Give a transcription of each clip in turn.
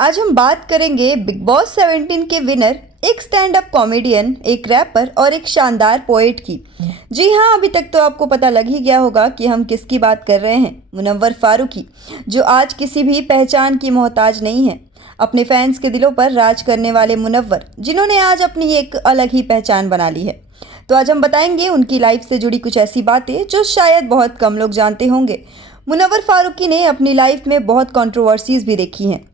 आज हम बात करेंगे बिग बॉस 17 के विनर, एक स्टैंड अप कॉमेडियन, एक रैपर और एक शानदार पोएट की। जी हाँ, अभी तक तो आपको पता लग ही गया होगा कि हम किसकी बात कर रहे हैं। मुनव्वर फारूकी, जो आज किसी भी पहचान की मोहताज नहीं है। अपने फैंस के दिलों पर राज करने वाले मुनव्वर, जिन्होंने आज अपनी एक अलग ही पहचान बना ली है। तो आज हम बताएंगे उनकी लाइफ से जुड़ी कुछ ऐसी बातें जो शायद बहुत कम लोग जानते होंगे। मुनव्वर फारूकी ने अपनी लाइफ में बहुत कंट्रोवर्सीज भी देखी हैं।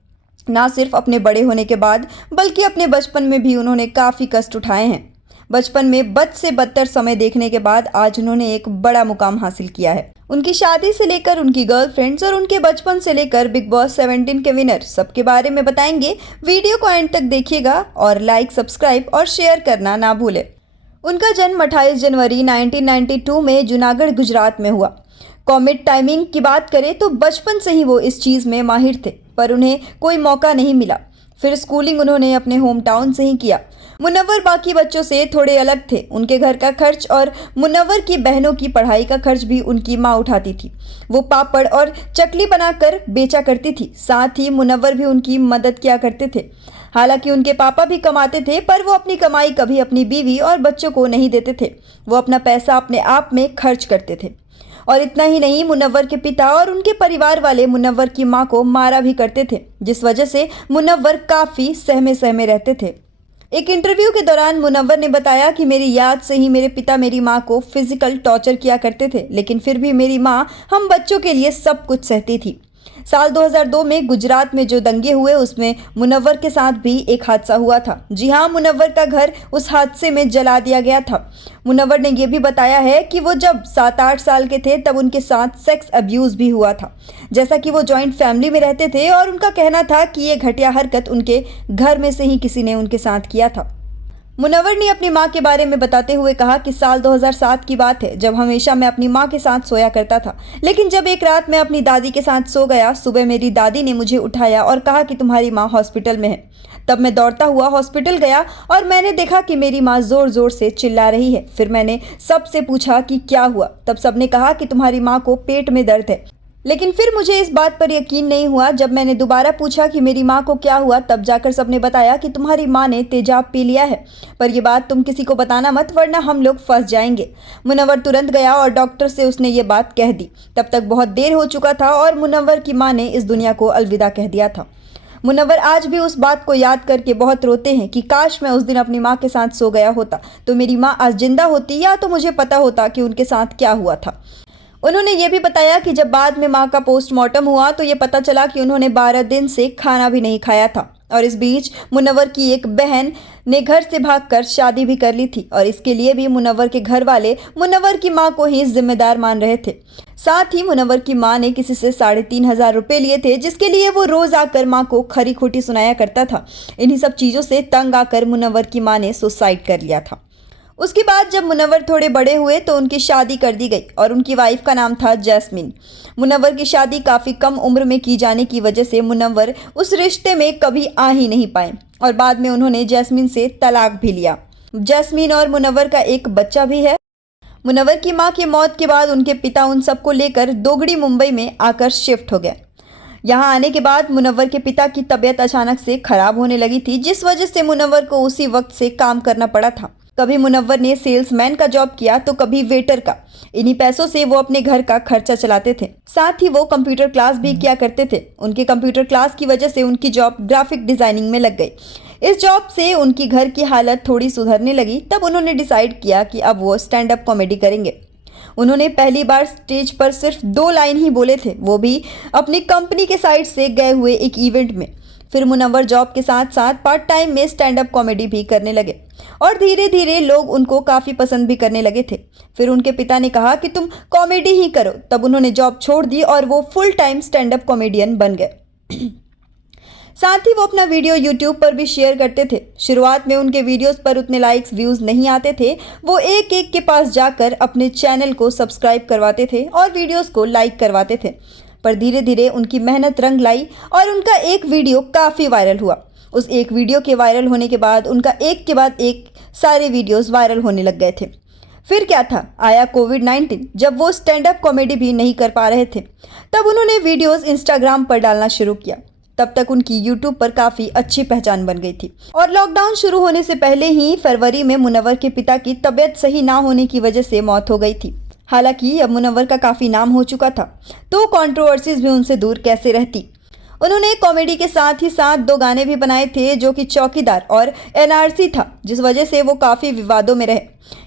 ना सिर्फ अपने बड़े होने के बाद, बल्कि अपने बचपन में भी उन्होंने काफ़ी कष्ट उठाए हैं। बचपन में बद से बदतर समय देखने के बाद आज उन्होंने एक बड़ा मुकाम हासिल किया है। उनकी शादी से लेकर उनकी गर्लफ्रेंड्स और उनके बचपन से लेकर बिग बॉस 17 के विनर, सबके बारे में बताएंगे। वीडियो को एंड तक देखिएगा और लाइक, सब्सक्राइब और शेयर करना ना भूलें। उनका जन्म 28 जनवरी 1992 में जूनागढ़, गुजरात में हुआ। कॉमेडी टाइमिंग की बात करें तो बचपन से ही वो इस चीज़ में माहिर थे, पर उन्हें कोई मौका नहीं मिला। फिर स्कूलिंग उन्होंने अपने होम टाउन से ही किया। मुनव्वर बाकी बच्चों से थोड़े अलग थे। उनके घर का खर्च और मुनव्वर की बहनों की पढ़ाई का खर्च भी उनकी माँ उठाती थी। वो पापड़ और चकली बनाकर बेचा करती थी। साथ ही मुनव्वर भी उनकी मदद किया करते थे। हालांकि उनके पापा भी कमाते थे, पर वो अपनी कमाई कभी अपनी बीवी और बच्चों को नहीं देते थे। वो अपना पैसा अपने आप में खर्च करते थे। और इतना ही नहीं, मुनव्वर के पिता और उनके परिवार वाले मुनव्वर की मां को मारा भी करते थे, जिस वजह से मुनव्वर काफ़ी सहमे सहमे रहते थे। एक इंटरव्यू के दौरान मुनव्वर ने बताया कि मेरी याद से ही मेरे पिता मेरी मां को फिजिकल टॉर्चर किया करते थे, लेकिन फिर भी मेरी मां हम बच्चों के लिए सब कुछ सहती थी। साल 2002 में गुजरात में जो दंगे हुए, उसमें मुनव्वर के साथ भी एक हादसा हुआ था। जी हाँ, मुनव्वर का घर उस हादसे में जला दिया गया था। मुनव्वर ने यह भी बताया है कि वो जब 7-8 साल के थे तब उनके साथ सेक्स अब्यूज़ भी हुआ था। जैसा कि वो जॉइंट फैमिली में रहते थे और उनका कहना था कि ये घटिया हरकत उनके घर में से ही किसी ने उनके साथ किया था। मुनव्वर ने अपनी मां के बारे में बताते हुए कहा कि साल 2007 की बात है, जब हमेशा मैं अपनी मां के साथ सोया करता था, लेकिन जब एक रात मैं अपनी दादी के साथ सो गया, सुबह मेरी दादी ने मुझे उठाया और कहा कि तुम्हारी मां हॉस्पिटल में है। तब मैं दौड़ता हुआ हॉस्पिटल गया और मैंने देखा कि मेरी मां जोर जोर से चिल्ला रही है। फिर मैंने सबसे पूछा कि क्या हुआ, तब सबने कहा कि तुम्हारी मां को पेट में दर्द है। लेकिन फिर मुझे इस बात पर यकीन नहीं हुआ। जब मैंने दोबारा पूछा कि मेरी माँ को क्या हुआ, तब जाकर सबने बताया कि तुम्हारी माँ ने तेजाब पी लिया है, पर यह बात तुम किसी को बताना मत, वरना हम लोग फंस जाएंगे। मुनव्वर तुरंत गया और डॉक्टर से उसने ये बात कह दी। तब तक बहुत देर हो चुका था और मुनव्वर की माँ ने इस दुनिया को अलविदा कह दिया था। मुनव्वर आज भी उस बात को याद करके बहुत रोते हैं कि काश मैं उस दिन अपनी माँ के साथ सो गया होता तो मेरी माँ आज जिंदा होती, या तो मुझे पता होता कि उनके साथ क्या हुआ था। उन्होंने ये भी बताया कि जब बाद में मां का पोस्टमार्टम हुआ तो ये पता चला कि उन्होंने 12 दिन से खाना भी नहीं खाया था। और इस बीच मुनव्वर की एक बहन ने घर से भागकर शादी भी कर ली थी, और इसके लिए भी मुनव्वर के घर वाले मुनव्वर की मां को ही जिम्मेदार मान रहे थे। साथ ही मुनव्वर की मां ने किसी से 3,500 रुपये लिए थे, जिसके लिए वो रोज आकर मां को खरी खोटी सुनाया करता था। इन्हीं सब चीज़ों से तंग आकर मुनव्वर की मां ने सुसाइड कर लिया था। उसके बाद जब मुनव्वर थोड़े बड़े हुए तो उनकी शादी कर दी गई और उनकी वाइफ का नाम था जैस्मीन। मुनव्वर की शादी काफ़ी कम उम्र में की जाने की वजह से मुनव्वर उस रिश्ते में कभी आ ही नहीं पाए और बाद में उन्होंने जैस्मीन से तलाक भी लिया। जैस्मीन और मुनव्वर का एक बच्चा भी है। मुनव्वर की मां की मौत के बाद उनके पिता उन सबको लेकर दोगड़ी, मुंबई में आकर शिफ्ट हो गए। यहाँ आने के बाद मुनव्वर के पिता की तबीयत अचानक से खराब होने लगी थी, जिस वजह से मुनव्वर को उसी वक्त से काम करना पड़ा था। कभी मुनव्वर ने सेल्समैन का जॉब किया तो कभी वेटर का। इन्हीं पैसों से वो अपने घर का खर्चा चलाते थे। साथ ही वो कंप्यूटर क्लास भी किया करते थे। उनके कंप्यूटर क्लास की वजह से उनकी जॉब ग्राफिक डिजाइनिंग में लग गई। इस जॉब से उनकी घर की हालत थोड़ी सुधरने लगी। तब उन्होंने डिसाइड किया कि अब वो स्टैंड अप कॉमेडी करेंगे। उन्होंने पहली बार स्टेज पर सिर्फ 2 लाइन ही बोले थे, वो भी अपनी कंपनी के साइड से गए हुए एक इवेंट में। फिर मुनव्वर जॉब के साथ साथ पार्ट टाइम में स्टैंड अप कॉमेडी भी करने लगे और धीरे धीरे लोग उनको काफ़ी पसंद भी करने लगे थे। फिर उनके पिता ने कहा कि तुम कॉमेडी ही करो। तब उन्होंने जॉब छोड़ दी और वो full time stand up comedian बन गए। साथ ही वो अपना वीडियो यूट्यूब पर भी शेयर करते थे। शुरुआत में उनके वीडियोस पर उतने लाइक्स, व्यूज़ नहीं आते थे। वो एक एक के पास जाकर अपने चैनल को सब्सक्राइब करवाते थे और वीडियोस को लाइक करवाते थे। पर धीरे धीरे उनकी मेहनत रंग लाई और उनका एक वीडियो काफ़ी वायरल हुआ। उस एक वीडियो के वायरल होने के बाद उनका एक के बाद एक सारे वीडियोस वायरल होने लग गए थे। फिर क्या था, आया कोविड-19। जब वो स्टैंड अप कॉमेडी भी नहीं कर पा रहे थे, तब उन्होंने वीडियोस इंस्टाग्राम पर डालना शुरू किया। तब तक उनकी यूट्यूब पर काफ़ी अच्छी पहचान बन गई थी। और लॉकडाउन शुरू होने से पहले ही फरवरी में मुनव्वर के पिता की तबीयत सही ना होने की वजह से मौत हो गई थी। हालांकि अब मुनव्वर का काफ़ी नाम हो चुका था, तो कंट्रोवर्सीज भी उनसे दूर कैसे रहती। उन्होंने कॉमेडी के साथ ही साथ 2 गाने भी बनाए थे, जो कि चौकीदार और एनआरसी था, जिस वजह से वो काफ़ी विवादों में रहे।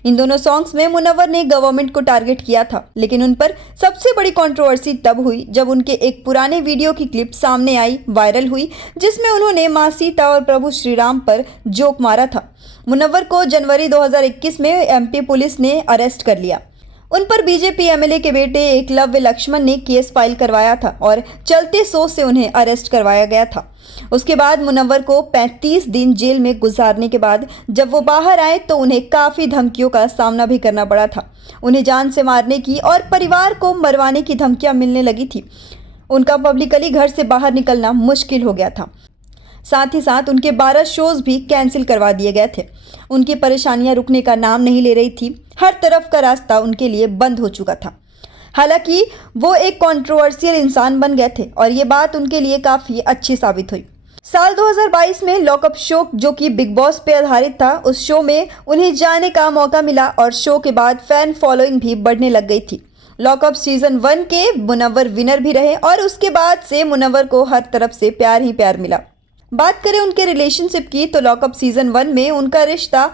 इन दोनों सॉन्ग्स में मुनव्वर ने गवर्नमेंट को टारगेट किया था, लेकिन उन पर सबसे बड़ी कंट्रोवर्सी तब हुई जब उनके एक पुराने वीडियो की क्लिप सामने आई, वायरल हुई, जिसमें उन्होंने मां सीता और प्रभु श्री राम पर जोक मारा था। मुनव्वर को जनवरी 2021 में एमपी पुलिस ने अरेस्ट कर लिया। उन पर बीजेपी एमएलए के बेटे एकलव्य लक्ष्मण ने केस फाइल करवाया था और चलते शो से उन्हें अरेस्ट करवाया गया था। उसके बाद मुनव्वर को 35 दिन जेल में गुजारने के बाद जब वो बाहर आए तो उन्हें काफ़ी धमकियों का सामना भी करना पड़ा था। उन्हें जान से मारने की और परिवार को मरवाने की धमकियां मिलने लगी थी। उनका पब्लिकली घर से बाहर निकलना मुश्किल हो गया था। साथ ही साथ उनके 12 शोज भी कैंसिल करवा दिए गए थे। उनकी परेशानियां रुकने का नाम नहीं ले रही थी। हर तरफ का रास्ता उनके लिए बंद हो चुका था। हालांकि वो एक कंट्रोवर्शियल इंसान बन गए थे और ये बात उनके लिए काफ़ी अच्छी साबित हुई। साल 2022 में लॉकअप शो, जो कि बिग बॉस पे आधारित था, उस शो में उन्हें जाने का मौका मिला और शो के बाद फैन फॉलोइंग भी बढ़ने लग गई थी। लॉकअप सीजन 1 के मुनव्वर विनर भी रहे और उसके बाद से मुनव्वर को हर तरफ से प्यार ही प्यार मिला। बात करें उनके रिलेशनशिप की तो लॉकअप सीजन 1 में उनका रिश्ता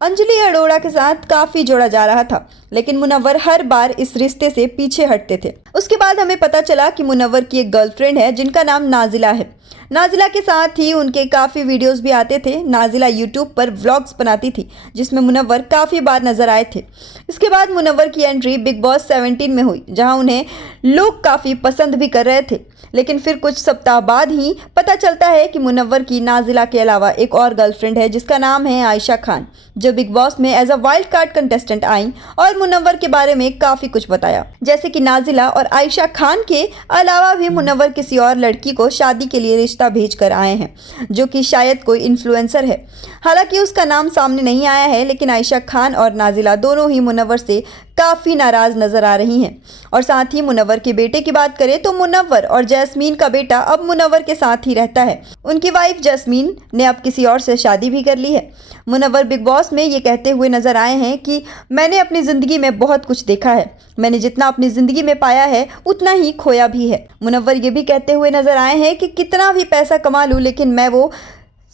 अंजलि अरोड़ा के साथ काफ़ी जोड़ा जा रहा था, लेकिन मुनव्वर हर बार इस रिश्ते से पीछे हटते थे। उसके बाद हमें पता चला कि मुनव्वर की एक गर्लफ्रेंड है जिनका नाम नाजिला है। नाजिला के साथ ही उनके काफ़ी वीडियोस भी आते थे। नाजिला यूट्यूब पर व्लॉग्स बनाती थी, जिसमें मुनव्वर काफ़ी बार नजर आए थे। इसके बाद मुनव्वर की एंट्री बिग बॉस 17 में हुई, जहां उन्हें लोग काफ़ी पसंद भी कर रहे थे। लेकिन फिर कुछ सप्ताह बाद ही पता चलता है कि मुनव्वर की नाजिला के अलावा एक और गर्लफ्रेंड है जिसका नाम है आयशा खान, जो बिग बॉस में as a wild card contestant आई और मुनव्वर के बारे में काफ़ी कुछ बताया। जैसे कि नाजिला और आयशा खान के अलावा भी मुनव्वर किसी और लड़की को शादी के लिए रिश्ता भेज कर आए हैं, जो कि शायद कोई इन्फ्लुएंसर है। हालांकि उसका नाम सामने नहीं आया है, लेकिन आयशा खान और नाजिला दोनों ही मुनव्वर से काफ़ी नाराज़ नजर आ रही हैं। और साथ ही मुनव्वर के बेटे की बात करें तो मुनव्वर और जैस्मीन का बेटा अब मुनव्वर के साथ ही रहता है। उनकी वाइफ जैस्मीन ने अब किसी और से शादी भी कर ली है। मुनव्वर बिग बॉस में ये कहते हुए नजर आए हैं कि मैंने अपनी ज़िंदगी में बहुत कुछ देखा है, मैंने जितना अपनी ज़िंदगी में पाया है उतना ही खोया भी है। मुनव्वर ये भी कहते हुए नजर आए हैं कि कितना भी पैसा कमा लूँ, लेकिन मैं वो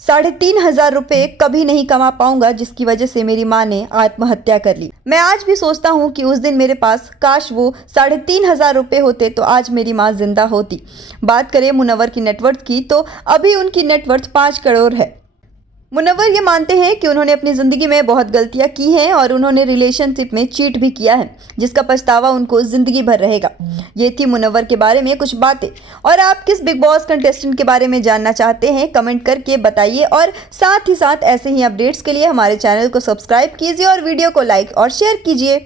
3,500 रुपये कभी नहीं कमा पाऊंगा जिसकी वजह से मेरी माँ ने आत्महत्या कर ली। मैं आज भी सोचता हूँ कि उस दिन मेरे पास काश वो 3,500 रुपये होते तो आज मेरी माँ जिंदा होती। बात करें मुनव्वर की नेटवर्थ की तो अभी उनकी नेटवर्थ 5 करोड़ है। मुनव्वर ये मानते हैं कि उन्होंने अपनी ज़िंदगी में बहुत गलतियां की हैं और उन्होंने रिलेशनशिप में चीट भी किया है, जिसका पछतावा उनको ज़िंदगी भर रहेगा। ये थी मुनव्वर के बारे में कुछ बातें। और आप किस बिग बॉस कंटेस्टेंट के बारे में जानना चाहते हैं, कमेंट करके बताइए। और साथ ही साथ ऐसे ही अपडेट्स के लिए हमारे चैनल को सब्सक्राइब कीजिए और वीडियो को लाइक और शेयर कीजिए।